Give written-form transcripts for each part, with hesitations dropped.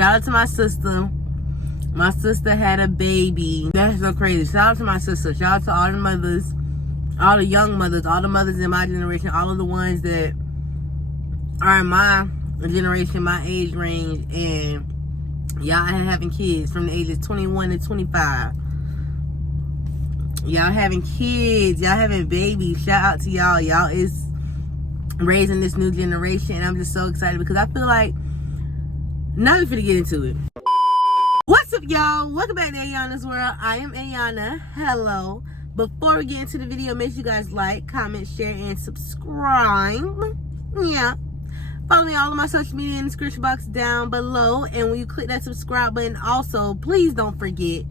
Shout out to my sister. My sister had a baby. That's so crazy. Shout out to my sister. Shout out to all the mothers, all the young mothers, all the mothers in my generation, all of the ones that are in my generation, my age range, and y'all having kids from the ages 21 to 25. Y'all having kids, y'all having babies. Shout out to y'all. Y'all is raising this new generation, and I'm just so excited because I feel like now we're finna get into it. What's up, y'all? Welcome back to Ayana's World. I am Ayana. Hello. Before we get into the video, make sure you guys like, comment, share, and subscribe. Yeah. Follow me all of my social media in the description box down below. And when you click that subscribe button, also, please don't forget,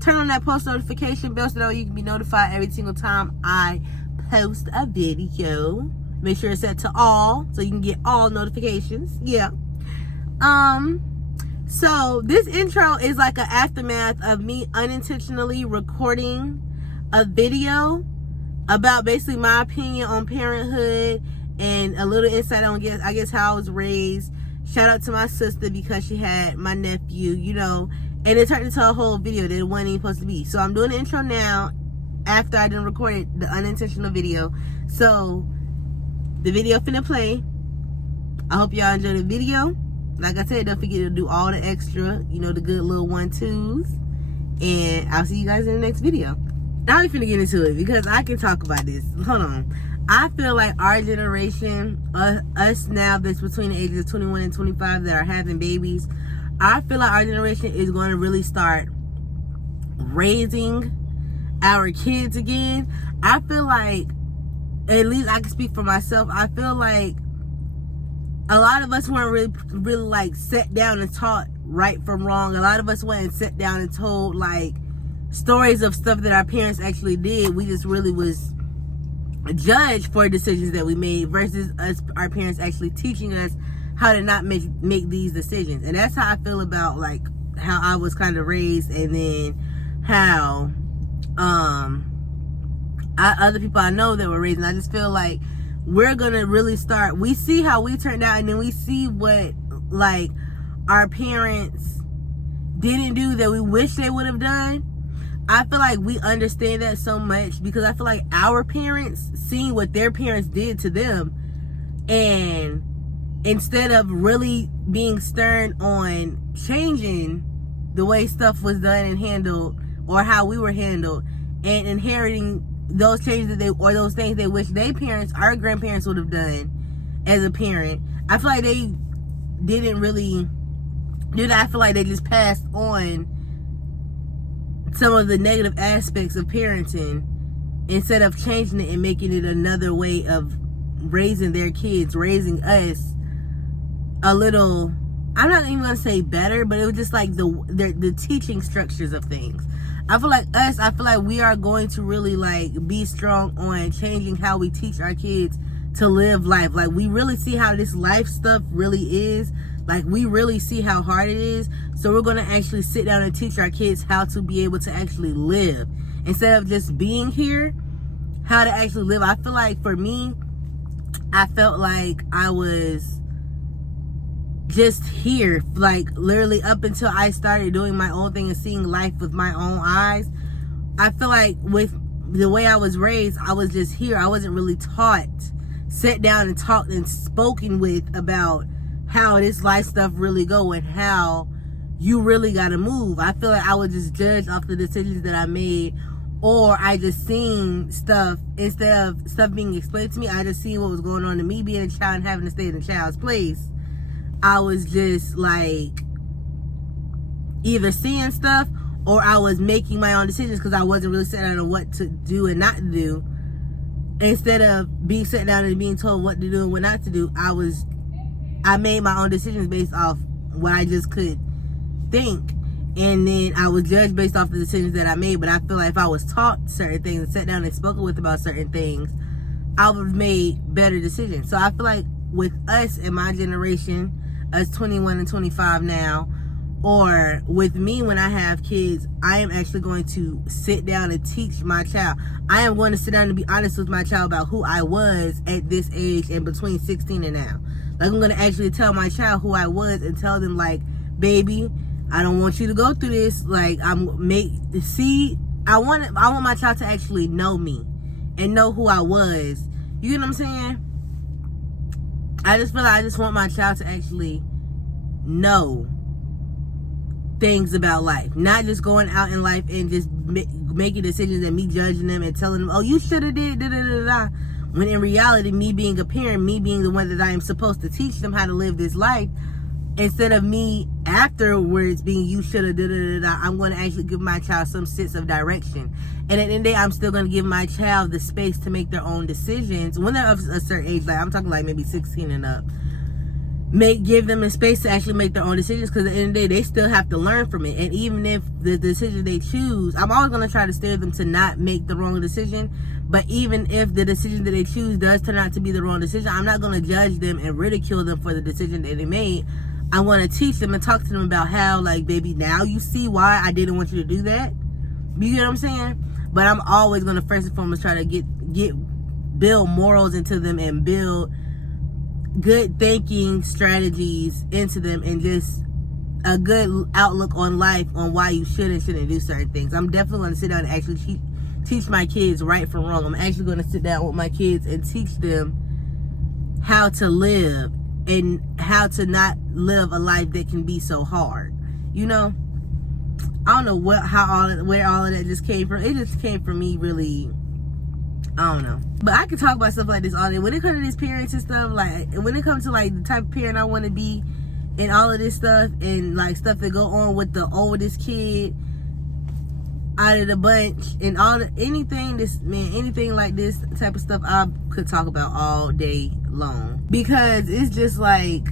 turn on that post notification bell so that you can be notified every single time I post a video. Make sure it's set to all so you can get all notifications. Yeah. So this intro is like an aftermath of me unintentionally recording a video about basically my opinion on parenthood and a little insight on I guess how I was raised. Shout out to my sister because she had my nephew, you know, and it turned into a whole video that it wasn't even supposed to be. So I'm doing the intro now after I done recorded the unintentional video. So the video finna play. I hope y'all enjoy the video. Like I said, don't forget to do all the extra, you know, the good little 1-2s. And I'll see you guys in the next video. Now we finna get into it because I can talk about this. Hold on. I feel like our generation, us now that's between the ages of 21 and 25 that are having babies, I feel like our generation is going to really start raising our kids again. I feel like, at least I can speak for myself, I feel like a lot of us weren't really like sat down and taught right from wrong. A lot of us went and sat down and told like stories of stuff that our parents actually did. We just really was judged for decisions that we made versus us, our parents actually teaching us how to not make these decisions. And that's how I feel about like how I was kind of raised, and then how other people I know that were raised. And I just feel like we're gonna really start, we see how we turned out, and then we see what like our parents didn't do that we wish they would have done. I feel like we understand that so much because I feel like our parents seeing what their parents did to them, and instead of really being stern on changing the way stuff was done and handled, or how we were handled, and inheriting those changes that or those things they wish their parents, our grandparents, would have done as a parent, I feel like they didn't really do that. I feel like they just passed on some of the negative aspects of parenting instead of changing it and making it another way of raising their kids, raising us a little, I'm not even gonna say better, but it was just like the teaching structures of things. I feel like we are going to really like be strong on changing how we teach our kids to live life. Like we really see how this life stuff really is. Like we really see how hard it is. So we're going to actually sit down and teach our kids how to be able to actually live. Instead of just being here, how to actually live. I feel like for me, I felt like I was just here, like literally up until I started doing my own thing and seeing life with my own eyes. I feel like with the way I was raised, I was just here. I wasn't really taught, sat down and talked and spoken with about how this life stuff really go and how you really gotta move. I feel like I was just judged off the decisions that I made, or I just seen stuff instead of stuff being explained to me. I just seen what was going on to me being a child and having to stay in a child's place. I was just like either seeing stuff or I was making my own decisions because I wasn't really sitting down on what to do and not to do. Instead of being sat down and being told what to do and what not to do, I made my own decisions based off what I just could think. And then I was judged based off the decisions that I made. But I feel like if I was taught certain things and sat down and spoken with about certain things, I would have made better decisions. So I feel like with us in my generation, us 21 and 25 now, or with me when I have kids, I am actually going to sit down and teach my child. I am going to sit down and be honest with my child about who I was at this age and between 16 and now. Like, I'm going to actually tell my child who I was and tell them, like, baby, I don't want you to go through this. Like, I want my child to actually know me and know who I was. You get what I'm saying? I just feel like I just want my child to actually know things about life, not just going out in life and just making decisions and me judging them and telling them, oh, you should have did da da da da. When in reality, me being a parent, me being the one that I am supposed to teach them how to live this life, instead of me afterwards being you should have da da da da, I'm going to actually give my child some sense of direction. And at the end of the day, I'm still going to give my child the space to make their own decisions when they're of a certain age. Like, I'm talking like maybe 16 and up. Give them a space to actually make their own decisions, because at the end of the day, they still have to learn from it. And even if the decision they choose, I'm always going to try to steer them to not make the wrong decision. But even if the decision that they choose does turn out to be the wrong decision, I'm not going to judge them and ridicule them for the decision that they made. I want to teach them and talk to them about how, like, baby, now you see why I didn't want you to do that. You get what I'm saying? But I'm always going to first and foremost try to build morals into them and build good thinking strategies into them, and just a good outlook on life, on why you should and shouldn't do certain things. I'm definitely going to sit down and actually teach my kids right from wrong. I'm actually going to sit down with my kids and teach them how to live and how to not live a life that can be so hard. You know, I don't know where all of that just came from. It just came from me really, I don't know. But I can talk about stuff like this all day. When it comes to this parents and stuff, like, and when it comes to like the type of parent I want to be and all of this stuff, and like stuff that go on with the oldest kid out of the bunch and anything like this type of stuff, I could talk about all day long. Because it's just like,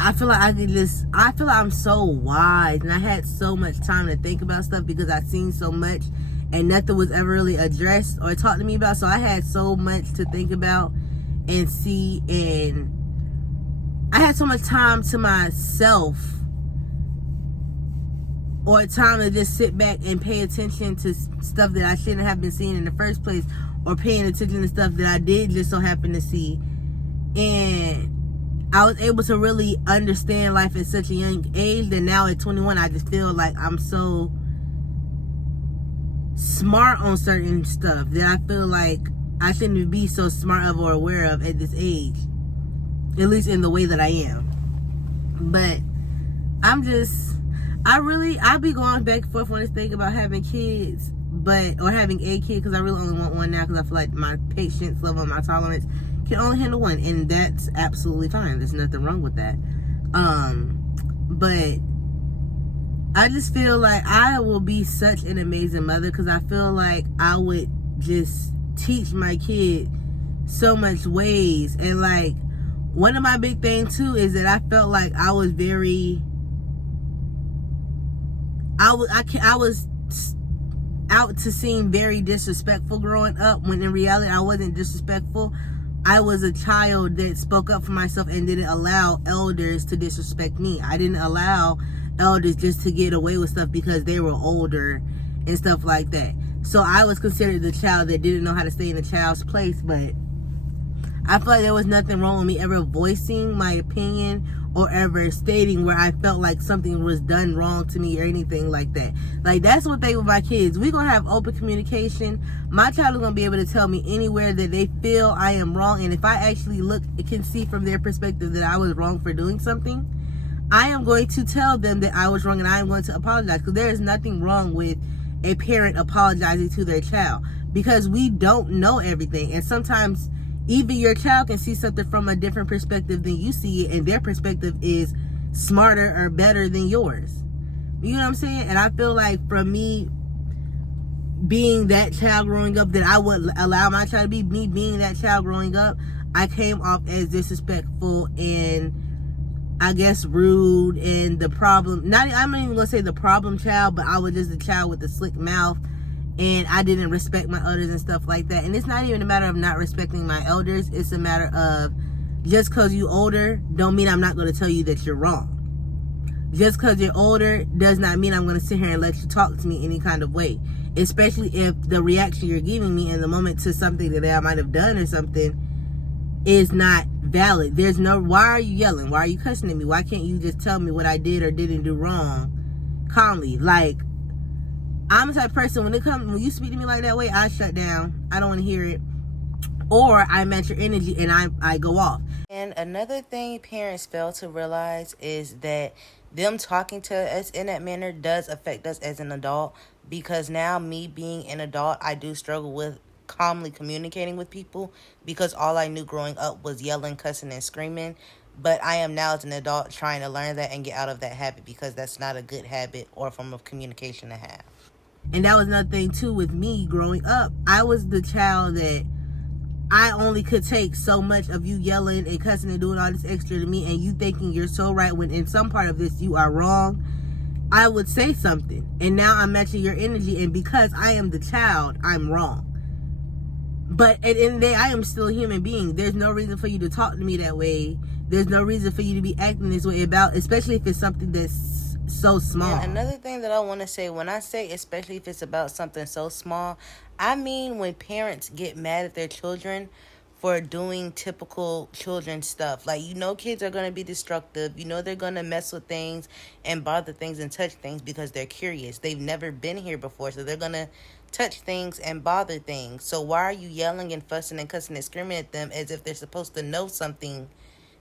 I feel like I'm so wise, and I had so much time to think about stuff because I've seen so much and nothing was ever really addressed or talked to me about. So I had so much to think about and see, and I had so much time to myself, or time to just sit back and pay attention to stuff that I shouldn't have been seeing in the first place, or paying attention to stuff that I did just so happen to see. And I was able to really understand life at such a young age that now at 21, I just feel like I'm so smart on certain stuff that I feel like I shouldn't be so smart of or aware of at this age, at least in the way that I am. But I be going back and forth on this thing about having kids, or having a kid, because I really only want one now, because I feel like my patience level and my tolerance can only handle one, and that's absolutely fine. There's nothing wrong with that. But I just feel like I will be such an amazing mother, because I feel like I would just teach my kid so much ways. And like, one of my big things too is that I felt like I was out to seem very disrespectful growing up, when in reality I wasn't disrespectful. I was a child that spoke up for myself and didn't allow elders to disrespect me. I didn't allow elders just to get away with stuff because they were older and stuff like that. So I was considered the child that didn't know how to stay in a child's place. But I feel like there was nothing wrong with me ever voicing my opinion or ever stating where I felt like something was done wrong to me or anything like that. Like, that's one thing with my kids. We're going to have open communication. My child is going to be able to tell me anywhere that they feel I am wrong. And if I actually can see from their perspective that I was wrong for doing something, I am going to tell them that I was wrong, and I am going to apologize. Because there is nothing wrong with a parent apologizing to their child, because we don't know everything. And sometimes even your child can see something from a different perspective than you see it, and their perspective is smarter or better than yours. You know what I'm saying? And I feel like from me being that child growing up, that I would allow my child to be me being that child growing up, I came off as disrespectful and I guess rude, and I'm not even gonna say the problem child, but I was just a child with a slick mouth, and I didn't respect my elders and stuff like that. And it's not even a matter of not respecting my elders. It's a matter of, just because you older don't mean I'm not going to tell you that you're wrong. Just because you're older does not mean I'm going to sit here and let you talk to me any kind of way. Especially if the reaction you're giving me in the moment to something that I might have done or something is not valid. There's no, why are you yelling? Why are you cussing at me? Why can't you just tell me what I did or didn't do wrong calmly? Like, I'm the type of person, when you speak to me like that way, I shut down. I don't want to hear it. Or I match your energy and I go off. And another thing parents fail to realize is that them talking to us in that manner does affect us as an adult, because now, me being an adult, I do struggle with calmly communicating with people, because all I knew growing up was yelling, cussing, and screaming. But I am now, as an adult, trying to learn that and get out of that habit, because that's not a good habit or form of communication to have. And that was another thing too with me growing up. I was the child that I only could take so much of you yelling and cussing and doing all this extra to me, and you thinking you're so right when in some part of this you are wrong. I would say something, and now I'm matching your energy, and because I am the child, I'm wrong. But at the end of the day, I am still a human being. There's no reason for you to talk to me that way. There's no reason for you to be acting this way about, especially if it's something that's so small. And another thing that I want to say, when I say especially if it's about something so small, I mean when parents get mad at their children for doing typical children stuff. Like, kids are going to be destructive. They're going to mess with things and bother things and touch things because they're curious. They've never been here before, so they're going to touch things and bother things. So why are you yelling and fussing and cussing and screaming at them as if they're supposed to know something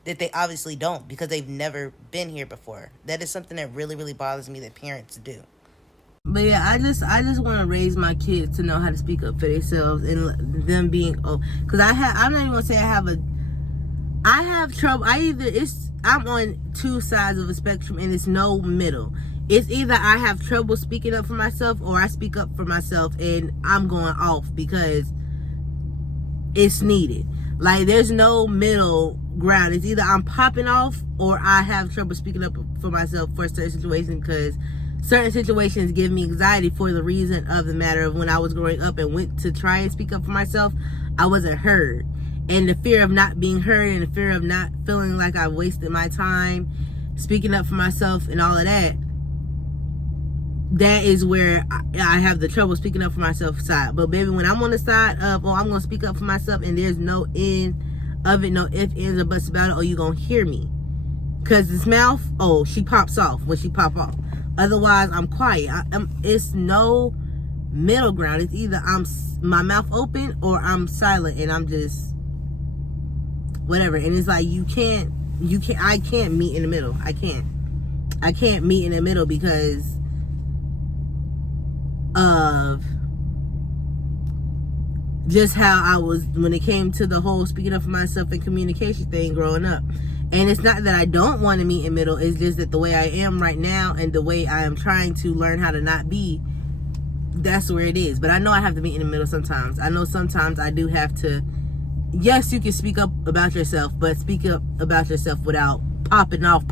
that they obviously don't, because they've never been here before? That is something that really, really bothers me that parents do. But yeah, I just want to raise my kids to know how to speak up for themselves, and them being, because I'm not even gonna say I have trouble. I'm on two sides of a spectrum, and it's no middle. It's either I have trouble speaking up for myself, or I speak up for myself and I'm going off because it's needed. Like, there's no middle ground. It's either I'm popping off or I have trouble speaking up for myself for certain situations, because certain situations give me anxiety for the reason of the matter of when I was growing up and went to try and speak up for myself, I wasn't heard. And the fear of not being heard, and the fear of not feeling like I wasted my time speaking up for myself and all of that, that is where I have the trouble speaking up for myself side. But baby, when I'm on the side of, I'm going to speak up for myself, and there's no end of it, no ifs, ands, or buts about it, you going to hear me. Because this mouth, she pops off when she pop off. Otherwise, I'm quiet. It's no middle ground. It's either my mouth open or I'm silent, and I'm just whatever. And it's like, I can't meet in the middle. I can't meet in the middle because of just how I was when it came to the whole speaking up for myself and communication thing growing up. And it's not that I don't want to meet in the middle. It's just that the way I am right now and the way I am trying to learn how to not be, that's where it is. But I know I have to meet in the middle sometimes. I know sometimes I do have to, yes, you can speak up about yourself, but speak up about yourself without popping off.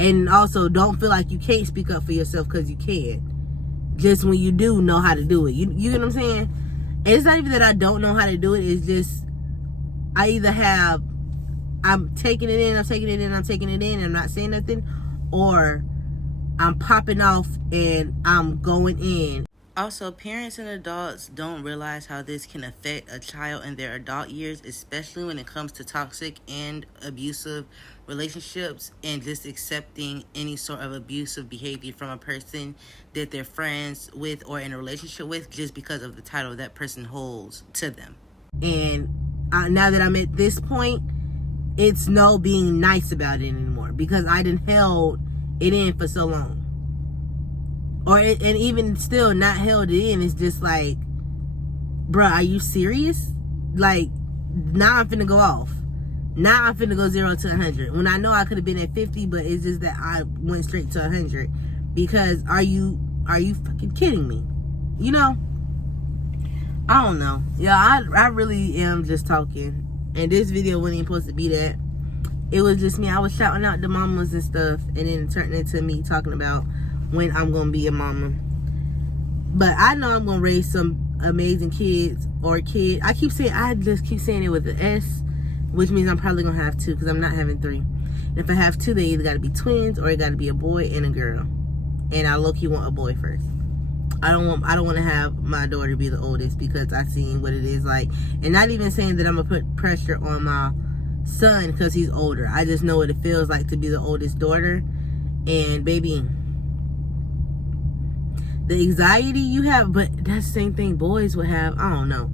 And also, don't feel like you can't speak up for yourself, because you can. Just when you do know how to do it. You know what I'm saying? And it's not even that I don't know how to do it. It's just, I'm taking it in, and I'm not saying nothing, or I'm popping off and I'm going in. Also, parents and adults don't realize how this can affect a child in their adult years, especially when it comes to toxic and abusive relationships, and just accepting any sort of abusive behavior from a person that they're friends with or in a relationship with, just because of the title that person holds to them. And now that I'm at this point, it's no being nice about it anymore, because I done held it in for so long. And even still not held it in, it's just like, bruh, are you serious? Like, now I'm finna go off. Now I'm finna go 0 to 100. When I know I could have been at 50, but it's just that I went straight to 100. Because are you fucking kidding me? I don't know. Yeah, I really am just talking. And this video wasn't even supposed to be that. It was just me. I was shouting out the mamas and stuff, and then it turned into me talking about when I'm gonna be a mama. But I know I'm gonna raise some amazing kids, or kid. I just keep saying it with an S, which means I'm probably gonna have two, because I'm not having three. And if I have two, they either gotta be twins or it gotta be a boy and a girl. And I low-key want a boy first. I don't want to have my daughter be the oldest, because I've seen what it is like. And not even saying that I'm gonna put pressure on my son because he's older. I just know what it feels like to be the oldest daughter. And baby, the anxiety you have, but that's the same thing boys would have. I don't know.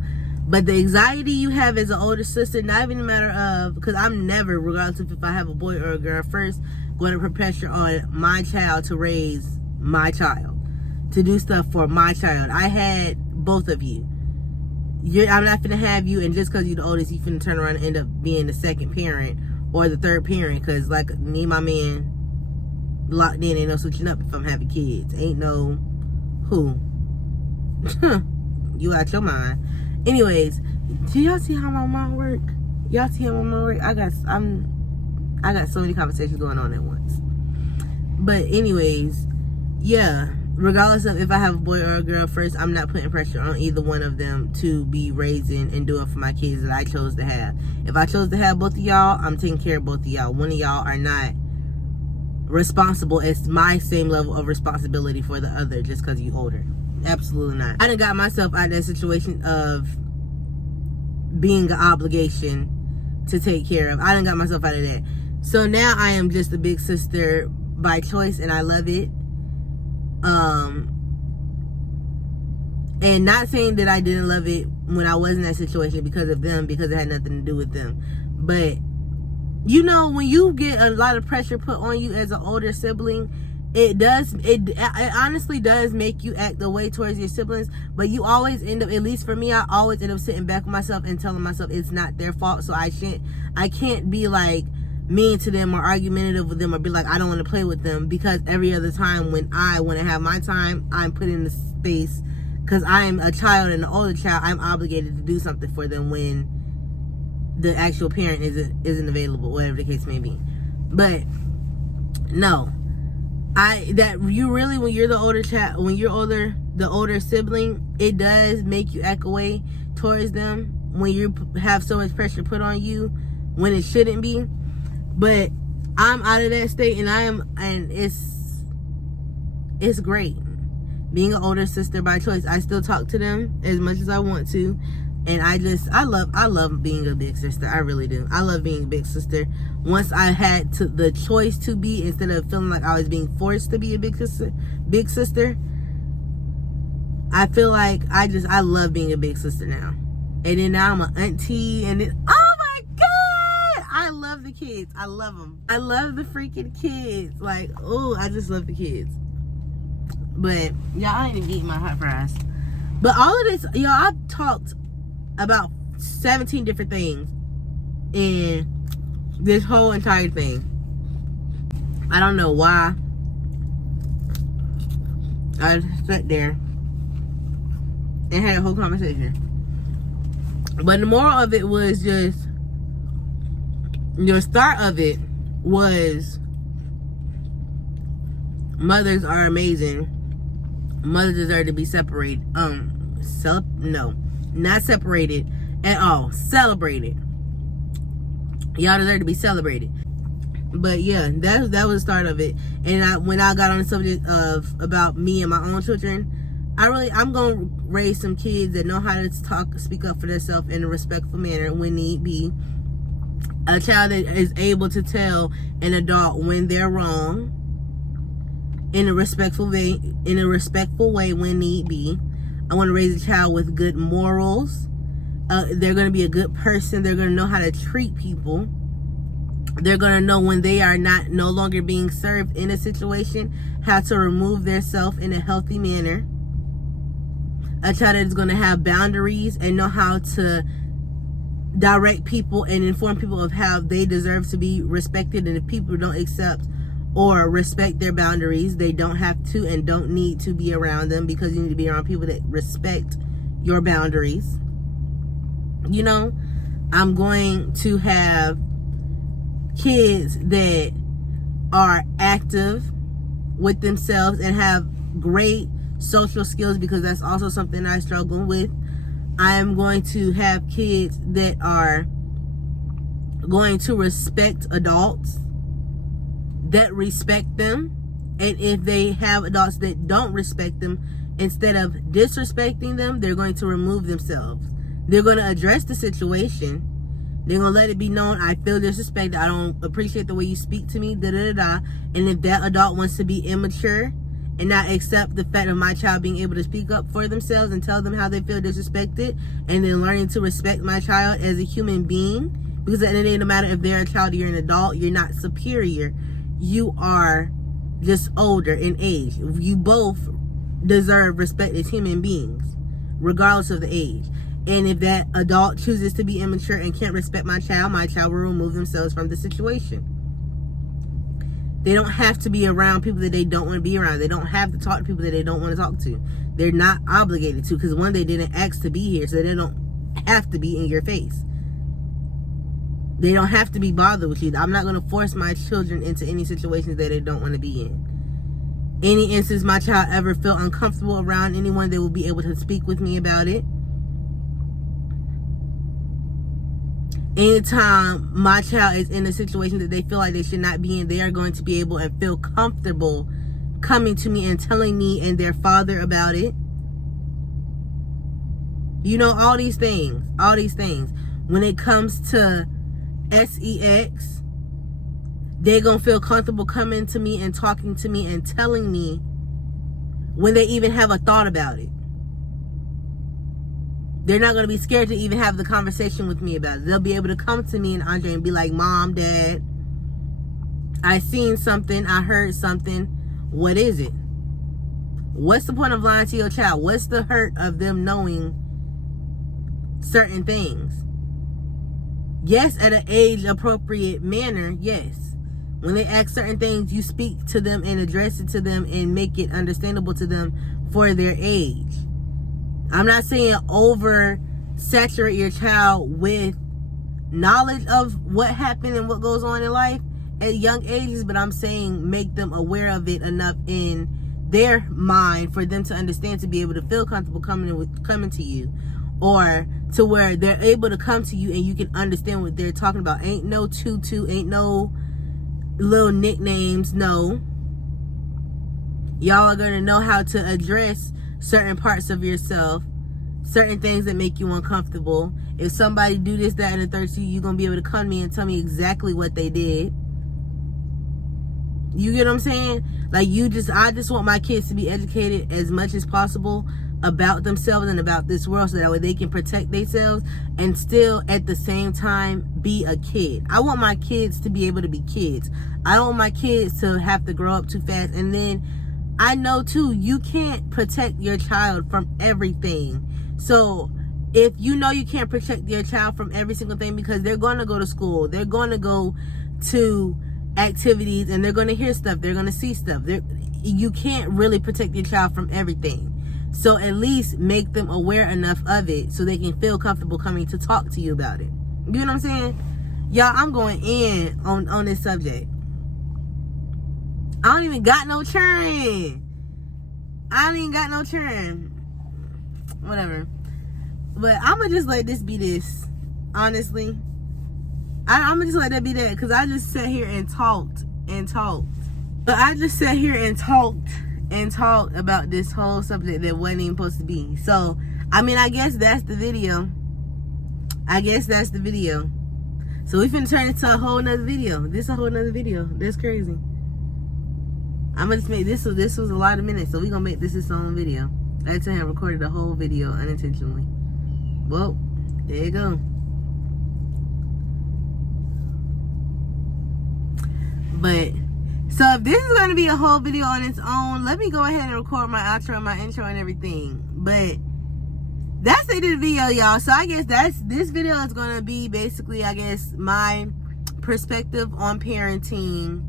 But the anxiety you have as an older sister, not even a matter of, because I'm never, regardless of if I have a boy or a girl, first going to put pressure on my child to raise my child, to do stuff for my child. I had both of you. I'm not finna have you, and just because you're the oldest, you finna turn around and end up being the second parent or the third parent. Because like me and my man locked in, ain't no switching up if I'm having kids. Ain't no who. You out your mind. Anyways, do y'all see how my mind work? Y'all see how my mind work? I got so many conversations going on at once. But anyways, yeah, regardless of if I have a boy or a girl, first, I'm not putting pressure on either one of them to be raising and doing for my kids that I chose to have. If I chose to have both of y'all, I'm taking care of both of y'all. One of y'all are not responsible as my same level of responsibility for the other just because you older. Absolutely not. I done got myself out of that situation of being an obligation to take care of. I done got myself out of that. So now I am just a big sister by choice, and I love it. And not saying that I didn't love it when I was in that situation because of them, because it had nothing to do with them. But you know, when you get a lot of pressure put on you as an older sibling, it honestly does make you act the way towards your siblings. But you always end up, at least for me, I always end up sitting back with myself and telling myself it's not their fault. So I can't be like mean to them or argumentative with them or be like I don't want to play with them, because every other time when I want to have my time, I'm put in the space because I'm a child and an older child. I'm obligated to do something for them when the actual parent isn't available, whatever the case may be. But no, when you're the older child, when you're older, the older sibling, it does make you act away towards them when you have so much pressure put on you when it shouldn't be. But I'm out of that state, and it's great being an older sister by choice. I still talk to them as much as I want to, and I love being a big sister. I really do. I love being a big sister. Once I had the choice to be, instead of feeling like I was being forced to be a big sister, I feel like I love being a big sister now. And then now I'm an auntie, and then oh my god, I love the kids. I love them. I love the freaking kids. Like, oh, I just love the kids. But y'all, I ain't even eating my hot fries. But all of this, y'all, I've talked about 17 different things in this whole entire thing. I don't know why. I sat there and had a whole conversation. But the moral of it was just, the start of it was, mothers are amazing. Mothers deserve to be separated. No, not separated at all. Celebrated. Y'all deserve to be celebrated. But yeah, that was the start of it. And when I got on the subject of about me and my own children, I'm gonna raise some kids that know how to speak up for themselves in a respectful manner when need be. A child that is able to tell an adult when they're wrong in a respectful way when need be. I want to raise a child with good morals. They're going to be a good person. They're going to know how to treat people. They're going to know when they are no longer being served in a situation, how to remove themselves in a healthy manner. A child that is going to have boundaries and know how to direct people and inform people of how they deserve to be respected. And if people don't accept or respect their boundaries, they don't have to and don't need to be around them, because you need to be around people that respect your boundaries. You know, I'm going to have kids that are active with themselves and have great social skills, because that's also something I struggle with. I am going to have kids that are going to respect adults, that respect them. And if they have adults that don't respect them, instead of disrespecting them, they're going to remove themselves. They're going to address the situation. They're going to let it be known, I feel disrespected. I don't appreciate the way you speak to me, da-da-da-da. And if that adult wants to be immature and not accept the fact of my child being able to speak up for themselves and tell them how they feel disrespected, and then learning to respect my child as a human being, because at the end of the day, no matter if they're a child or you're an adult, you're not superior. You are just older in age. You both deserve respect as human beings, regardless of the age. And if that adult chooses to be immature and can't respect my child will remove themselves from the situation. They don't have to be around people that they don't want to be around. They don't have to talk to people that they don't want to talk to. They're not obligated to, because one, they didn't ask to be here, so they don't have to be in your face. They don't have to be bothered with you. I'm not going to force my children into any situations that they don't want to be in. Any instance my child ever feel uncomfortable around anyone, they will be able to speak with me about it. Anytime my child is in a situation that they feel like they should not be in, they are going to be able and feel comfortable coming to me and telling me and their father about it. You know, all these things. When it comes to sex, they're going to feel comfortable coming to me and talking to me and telling me when they even have a thought about it. They're not going to be scared to even have the conversation with me about it. They'll be able to come to me and Andre and be like, Mom, Dad, I seen something, I heard something. What is it? What's the point of lying to your child? What's the hurt of them knowing certain things? Yes, at an age appropriate manner, yes. When they ask certain things, you speak to them and address it to them and make it understandable to them for their age. I'm not saying oversaturate your child with knowledge of what happened and what goes on in life at young ages, but I'm saying make them aware of it enough in their mind for them to understand, to be able to feel comfortable coming to you, or to where they're able to come to you and you can understand what they're talking about. Ain't no tutu, ain't no little nicknames. No, y'all are gonna know how to address certain parts of yourself, certain things that make you uncomfortable. If somebody do this, that, and the third to you, you're gonna be able to come to me and tell me exactly what they did. You get what I'm saying? Like, I just want my kids to be educated as much as possible about themselves and about this world, so that way they can protect themselves and still at the same time be a kid. I want my kids to be able to be kids. I don't want my kids to have to grow up too fast. And then I know too, you can't protect your child from everything. So if you know you can't protect your child from every single thing, because they're going to go to school, they're going to go to activities, and they're going to hear stuff, they're going to see stuff. You can't really protect your child from everything. So at least make them aware enough of it so they can feel comfortable coming to talk to you about it. You know what I'm saying? Y'all, I'm going in on this subject. I don't even got no churn. Whatever. But I'm going to just let this be this. Honestly. I'm going to just let that be that. Because I just sat here and talked. But I just sat here and talked about this whole subject that wasn't even supposed to be. So, I mean, I guess that's the video. So we finna turn it to a whole nother video. This a whole nother video. That's crazy. I'm gonna just make this was a lot of minutes, so we gonna make this its own video. I tell him I recorded the whole video unintentionally. Well, there you go. But so if this is gonna be a whole video on its own, let me go ahead and record my outro and my intro and everything. But that's the end of the video, y'all. So I guess this video is gonna be basically, I guess, my perspective on parenting.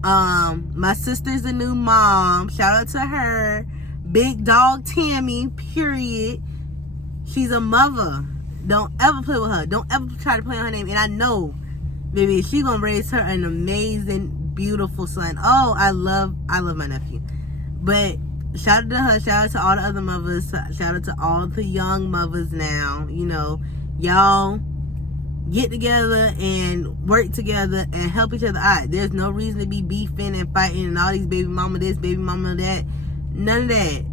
My sister's a new mom. Shout out to her. Big dog Tammy, period. She's a mother. Don't ever play with her. Don't ever try to play on her name. And I know, baby, she gonna raise her an amazing, beautiful son. Oh, I love my nephew. But shout out to her. Shout out to all the other mothers. Shout out to all the young mothers now. You know, y'all get together and work together and help each other out. There's no reason to be beefing and fighting and all these baby mama this, baby mama that. None of that.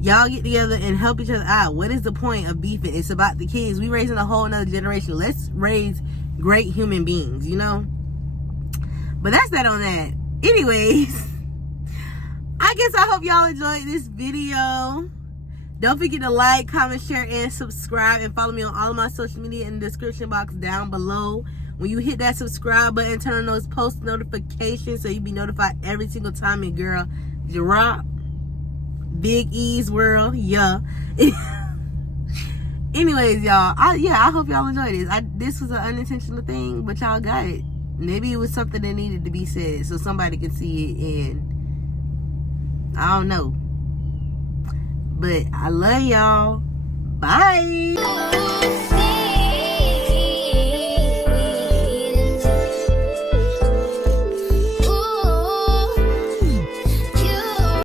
Y'all get together and help each other out. What is the point of beefing? It's about the kids. We raising a whole nother generation. Let's raise great human beings, you know? But that's that on that. Anyways, I guess I hope y'all enjoyed this video. Don't forget to like, comment, share, and subscribe. And follow me on all of my social media in the description box down below. When you hit that subscribe button, turn on those post notifications so you be notified every single time your girl drop. Big E's world, yeah. Anyways, y'all, I hope y'all enjoyed this. This was an unintentional thing, but y'all got it. Maybe it was something that needed to be said so somebody could see it, and I don't know. But I love y'all. Bye.